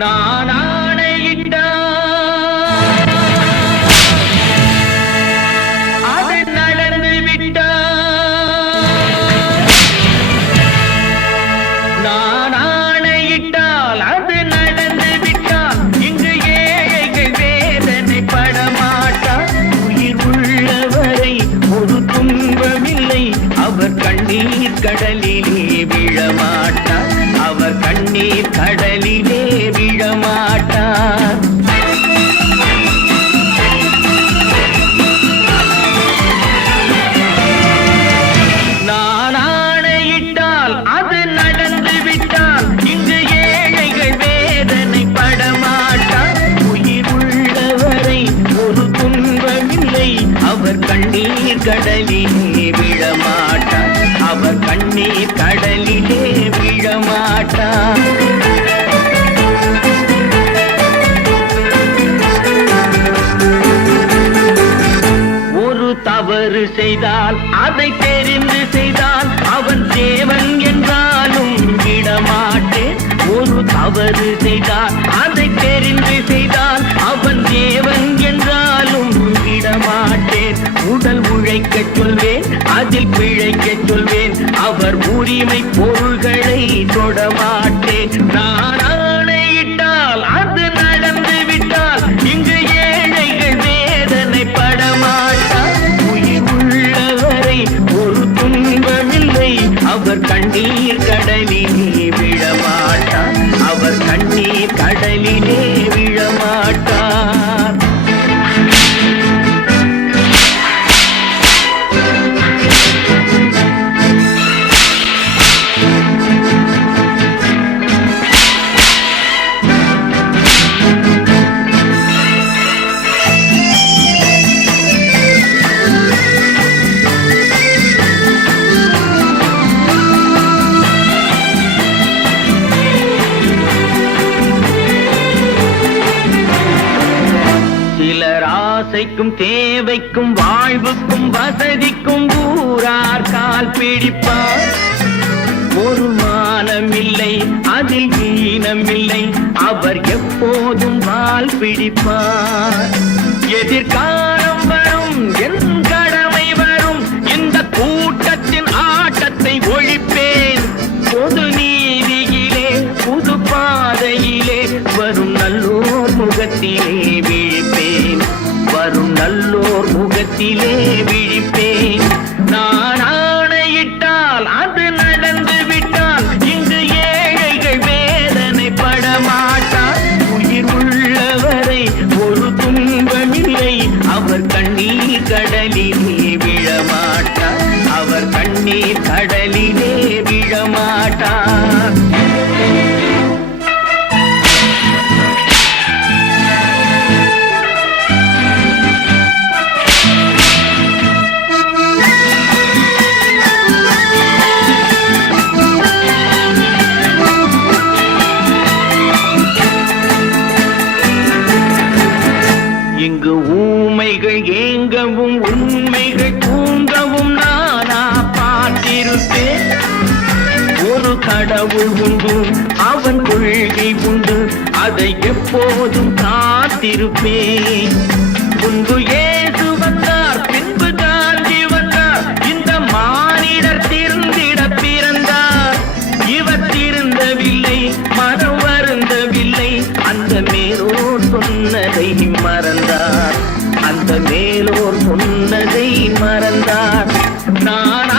நான் ஆணையிட்ட அது நடந்து விட்ட நான் ஆணையிட்டால் அது நடந்து விட்டால் இங்கு ஏழைகள் வேதனை படமாட்டார். உயிர் உள்ளவரை ஒரு துன்பமில்லை, அவர் கண்ணீர் கடலிலே விழமாட்டார். அவர் கண்ணீர் கடலிலே விழமாட்டார். நான் ஆணையிட்டால் அது நடந்து விட்டால் இங்கு ஏழைகள் வேதனை படமாட்டார். உயிர் உள்ளவரை ஒரு துன்பமில்லை, அவர் கண்ணீர் கடலிலே விழமாட்டார். அவர் கண்ணீர் கடலிலே விழமாட்டார். ஒரு தவறு செய்தால் அதை தெரிந்து செய்தால் அவன் தேவன் என்றாலும் விடமாட்டேன். ஒரு தவறு செய்தால் அதை தெரிந்து செய்தால் அவன் தேவன் என்றாலும் விடமாட்டேன். உடல் உழைக்கச் சொல்வேன், அதில் பிழைக்கச் சொல்வேன், அவர் உரிமை பொருள்களை தொடமாட்டேன். நான் ஆணையிட்டால் அது நடந்து விட்டால் இங்கு ஏழைகள் வேதனை படமாட்டார். உயிர் உள்ளவரை ஒரு துன்பமில்லை, அவர் கண்ணீர் கடலிலே விழமாட்டார். அவர் கண்ணீர் கடலிலே விழமாட்டார். சிலர் ஆசைக்கும் தேவைக்கும் வாழ்வுக்கும் வசதிக்கும் ஊரார் கால் பிடிப்பார். ஒரு மானமில்லை, அதில் ஈனமில்லை, அவர் எப்போதும் வால் பிடிப்பார். எதிர்காலம் வரும், என் கடமை வரும், இந்த கூட்டத்தின் ஆட்டத்தை ஒழிப்பேன். பொது நீதியிலே புது பாதையிலே வரும் நல்லோர் முகத்திலே விழிப்பேன். வரும் நல்லோர் முகத்திலே விழிப்பேன். நான் ஆணையிட்டால் அது நடந்து விட்டால் இங்கு ஏழைகள் வேதனை படமாட்டார். உயிர் உள்ளவரை ஒரு துன்பமில்லை, அவர் கண்ணீர் கடலிலே விழமாட்டார். அவர் கண்ணீர் கடலிலே விழமாட்டார். இங்கு ஊமைகள் ஏங்கவும் உண்மைகள் தூங்கவும் நானா பார்த்திருப்பேன். ஒரு கடவுள் உண்டு, அவன் கொள்கை உண்டு, அதை எப்போதும் காத்திருப்பேன். முன்பு இயேசு வந்தார், பின்பு காந்தி வந்தார், இந்த மானிடர் திருந்திட பிறந்தார். இவர் திருந்தவில்லை, மனம் வருந்தவில்லை, அந்த மேலோர் சொன்னதை மறந்தார். அந்த மேலோர் சொன்னதை மறந்தார். நான்